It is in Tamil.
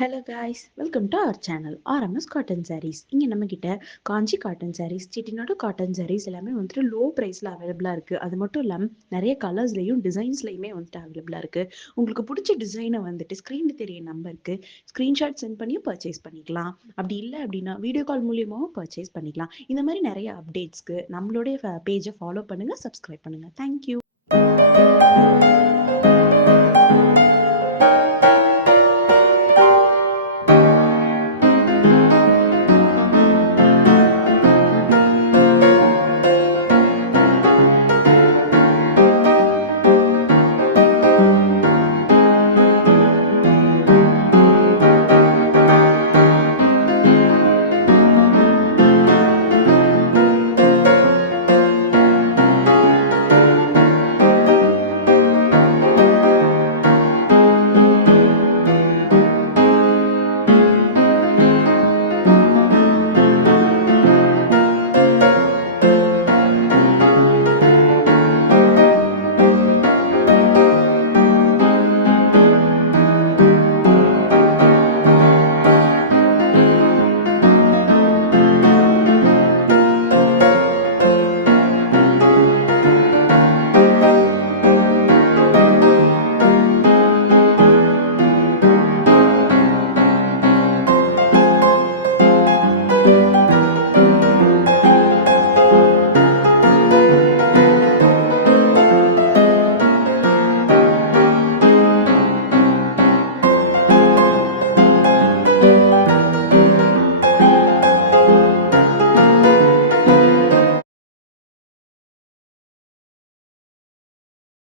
Hello guys, welcome to our channel RMS cotton sarees. இங்கே நம்மக்கிட்ட காஞ்சி காட்டன் சாரீஸ், செட்டிநாடு காட்டன் சாரீஸ் எல்லாமே வந்துட்டு லோ ப்ரைஸில் அவைலபிளாக இருக்குது. அது மட்டும் இல்லாமல் நிறைய கலர்ஸ்லையும் டிசைன்ஸ்லையுமே வந்துட்டு அவைலபிளாக இருக்குது. உங்களுக்கு பிடிச்ச டிசைனை வந்துட்டு ஸ்க்ரீனில் தெரிய நம்பருக்கு ஸ்க்ரீன்ஷாட் சென்ட் பண்ணி பர்ச்சேஸ் பண்ணிக்கலாம். அப்படி இல்லை அப்படின்னா வீடியோ கால் மூலியமாகவும் பர்ச்சேஸ் பண்ணிக்கலாம். இந்த மாதிரி நிறைய அப்டேட்ஸ்க்கு நம்மளுடைய பேஜை ஃபாலோ பண்ணுங்கள், சப்ஸ்கிரைப் பண்ணுங்கள். தேங்க்யூ.